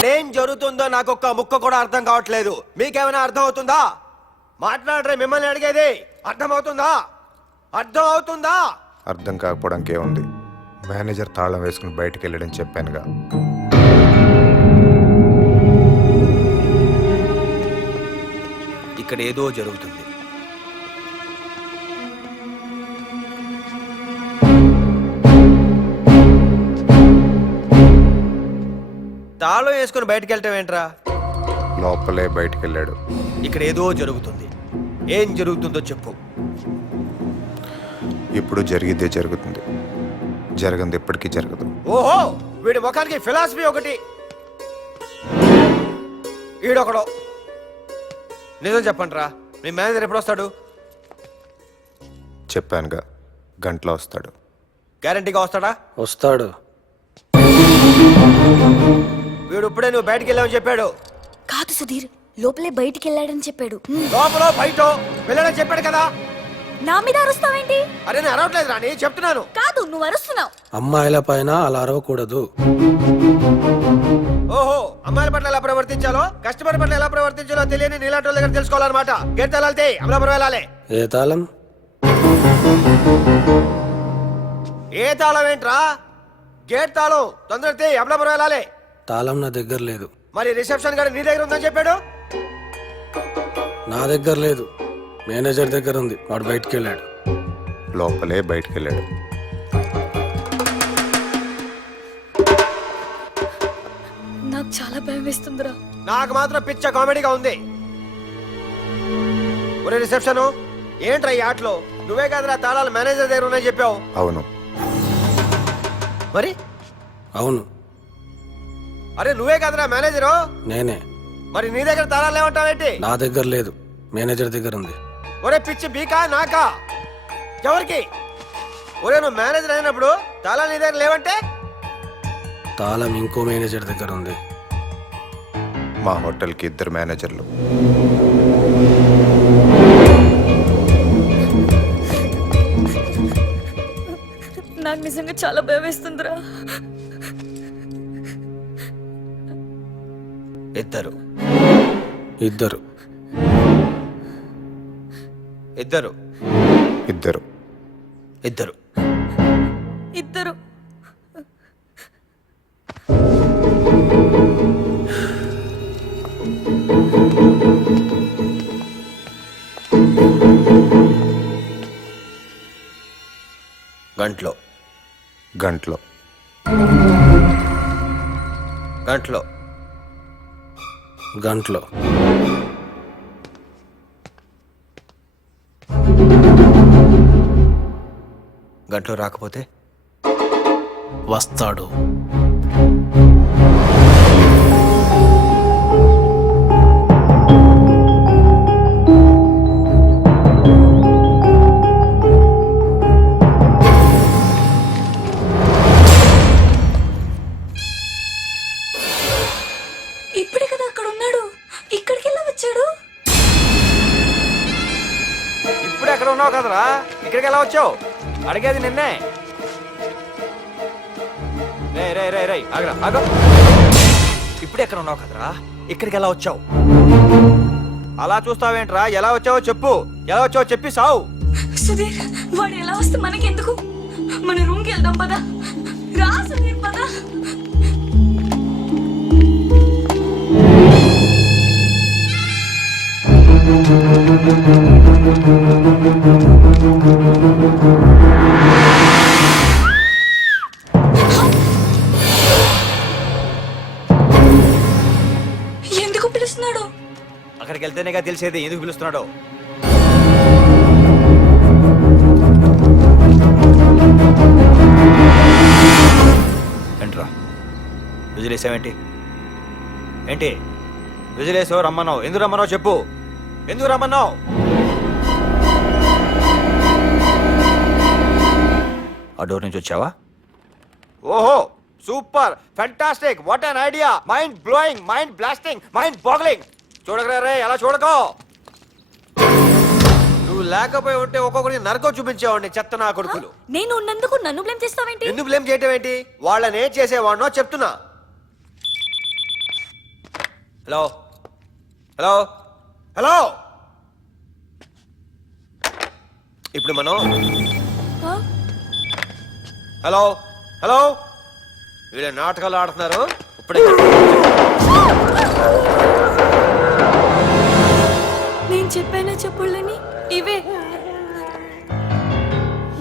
ఇక్కడేం జరుగుతుందో నాకు ఒక్క ముక్క కూడా అర్థం కావట్లేదు. మీకేమైనా అర్థం అవుతుందా? మాట్లాడరే, మిమ్మల్ని అడిగేది. అర్థం అవుతుందా? అర్థం అవుతుందా? అర్థం కాకపోవడానికి ఏముంది? మేనేజర్ తాళం వేసుకుని బయటికి వెళ్ళడం చెప్పానుగా. ఇక్కడ ఏదో జరుగుతుంది. తాళం వేసుకుని బయటికి వెళ్ళటం ఏంట్రా? లోపలే బయటికి వెళ్ళాడు. ఇక్కడ ఏదో జరుగుతుంది. ఏం జరుగుతుందో చెప్పు. ఇప్పుడు జరిగిద్దే జరుగుతుంది. జరగంది ఎప్పటికీ జరగదు. ఓహో, వీడి ముఖానికి ఫిలాసఫీ ఒకటి. ఈడొకడు. నిజం చెప్పండిరా, మీ మేనేజర్ ఎప్పుడు వస్తాడు? చెప్పానుగా, గంటలో వస్తాడు. గ్యారంటీగా వస్తాడా? వస్తాడు. వీడు ఇప్పుడే నువ్వు బయటికి వెళ్ళావని చెప్పాడు. కాదు సుధీర్, లోపలే బయటికి వెళ్ళాడని చెప్పాడు. లోపల బయట వెళ్ళాడని చెప్పాడు కదా. నా మీద అరుస్తావేంటి? అరే నేను అరవట్లేదు రాని, చెప్తున్నాను. కాదు, నువ్వు అరుస్తున్నావు. అమ్మాయిల పైన అలా అరవకూడదు. ఓహో, అమ్మాయిల పట్ల ఎలా ప్రవర్తించాలో, కస్టమర్ పట్ల ఎలా ప్రవర్తించాలో తెలియని నీలాంటి వాళ్ళ దగ్గర తెలుసుకోవాలన్నమాట. గేట్ తాళాలితే అమలాపురం వెళ్ళాలి. ఏ తాళం? ఏ తాళం ఏంట్రా? గేట్ తాళం తొందరతే అమలాపురం వెళ్ళాలి. తాళం నా దగ్గర లేదు. మరి రిసెప్షన్ గారు నీ దగ్గర ఉందని చెప్పాడు. నా దగ్గర లేదు, మేనేజర్ దగ్గర ఉంది. వాడు బయటికి వెళ్ళాడు. లోపలే బయటికి వెళ్ళాడు. నాకు చాలా భయం వేస్తుందిరా. నాకు మాత్రం పిచ్చ కామెడీగా ఉంది. ఒరే రిసెప్షన్, ఏంట్రా ఈ ఆటలో? నువ్వే కాదురా తాళాలు మేనేజర్ దగ్గర ఉన్నాయని చెప్పావు. అవును. మరి? అవును. అరే నువ్వే కాదురా మేనేజరు. నేనే. మరి నీ దగ్గర తాళాలు ఏమంటావేంటి? నా దగ్గర లేదు, మేనేజర్ దగ్గర ఉంది. ఒరే పిచ్చి బీకా నాకా? ఎవరికి? ఒరే నువ్వు మేనేజర్ అయినప్పుడు తాళాలు నీ దగ్గర లేవంటే? తాళం ఇంకో మేనేజర్ దగ్గర ఉంది. మా హోటల్కి 2 మేనేజర్లు. నాకు నిజంగా చాలా భయం వేస్తుందిరా. ఇద్దరు ఇద్దరు ఇద్దరు ఇద్దరు ఇద్దరు ఇద్దరు గంటలో గంటలో గంటలో గంటలో గంటలో రాకపోతే వస్తాడు. ఇప్పుడే కదా అక్కడ ఉన్నాడు, ఇక్కడికి ఎలా వచ్చాడు? ఇప్పుడు ఎక్కడ ఉన్నావు కదరా, ఇక్కడికి ఎలా వచ్చావు? అడిగేది నిన్నే. రే రే రే రే ఆగరా ఆగ. ఇప్పుడు ఎక్కడ ఉన్నావు కదరా, ఇక్కడికి ఎలా వచ్చావు? అలా చూస్తావేంట్రా? ఎలా వచ్చావో చెప్పు. ఎలా వచ్చావో చెప్పి సావు. సుధీర్, వాడు ఎలా వస్తే మనకెందుకు? మన రూమ్కి వెళ్దాం పదా. రా సుధీర్, పదా. ఎందుకు పిలుస్తున్నాడు? అక్కడికి వెళ్తేనేగా తెలిసేది ఎందుకు పిలుస్తున్నాడో. ఏంట్రా విజిలేసావేంటి? ఏంటి విజిలేసావు? రమ్మన్నావు. ఎందుకు రమ్మన్నావు చెప్పు. ఎందుకు రమ్మన్నావు? ఆ డోర్ నుంచి వచ్చావా? ఓహో super, fantastic, what an idea, mind blowing, mind blasting, mind boggling. చూడకరా రే, అలా చూడకో. నువ్వు లేకపోయి ఉంటే ఒక్కొక్కరికి నరకం చూపించేవాడిని. చెత్త నా కొడుకులు. నేను ఉన్నందుకు నన్ను బ్లేమ్ చేస్తావేంటి? ఎందుకు బ్లేమ్ చేయటం ఏంటి? వాళ్ళని ఏం చేసేవాడినో చెప్తున్నా. హలో హలో హలో ఇప్పుడు మనం ఆ? హలో హలో వీళ్ళ నాటకాలు ఆడుతున్నారు ఇప్పుడే నేను చెప్పానా చెప్పుళ్ళని ఇవే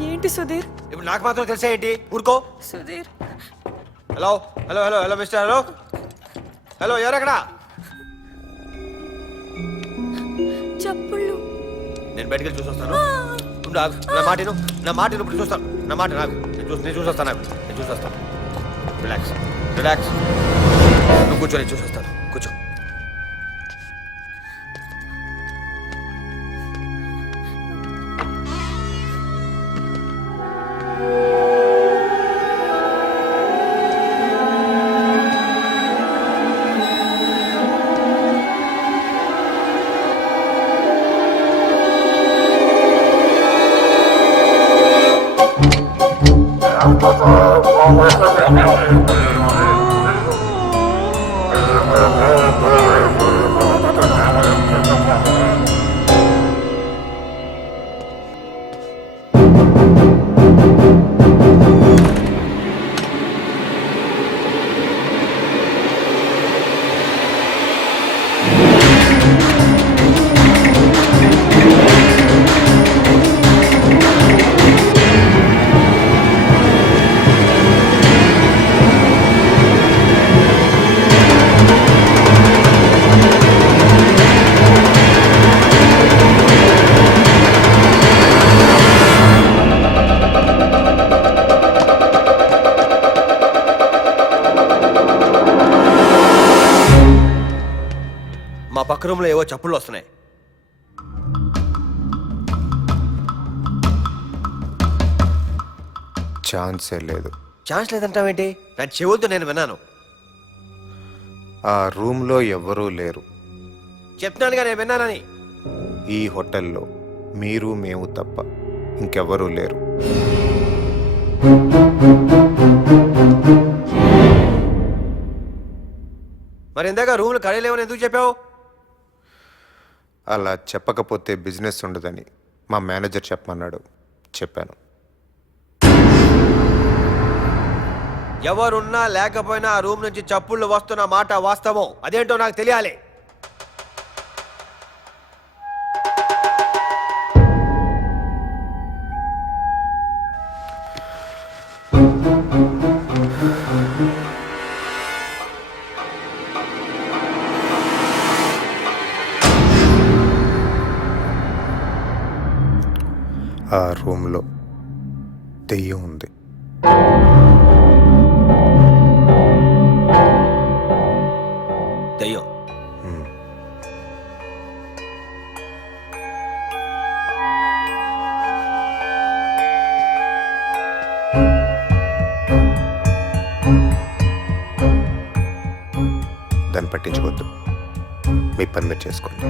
ఏంటి సుధీర్? ఇప్పుడు నాకు మాత్రం తెలిసే ఏంటి ఊరుకో Sudheer hello hello hello hello mister hello hello ఎవరెక్కడా చెప్పుళ్ళు. నేను బయటికి వెళ్ళి చూసి వస్తాను ఉండు, ఆగు. నా మాట విను, ఇప్పుడు చూస్తాను నా మాట నాకు నేను చూసి వస్తాను నేను చూసి వస్తాను రిలాక్స్ రిలాక్స్ నువ్వు కూర్చో నేను చూసి వస్తాను కూర్చో మా పక్క రూమ్లో ఏవో చప్పుళ్ళు వస్తున్నాయి ఛాన్సే లేదు. ఛాన్స్ లేదంటావేంటి నా చెవులతో నేను విన్నాను ఆ రూమ్లో ఎవ్వరూ లేరు. చెప్తున్నానుగా నేను విన్నానని ఈ హోటల్లో మీరు మేము తప్ప ఇంకెవ్వరూ లేరు. మరి ఇందాక రూమ్లు ఖాళీ లేవని ఎందుకు చెప్పావు అలా చెప్పకపోతే బిజినెస్ ఉండదని మా మేనేజర్ చెప్పమన్నాడు, చెప్పాను. ఎవరున్నా లేకపోయినా ఆ రూమ్ నుంచి చప్పుళ్ళు వస్తున్న మాట వాస్తవం, అదేంటో నాకు తెలియాలి. ఆ రూమ్లో దెయ్యం ఉంది. దయ్యం దాన్ని పట్టించుకోవద్దు, మీ పని మీరు చేసుకోండి.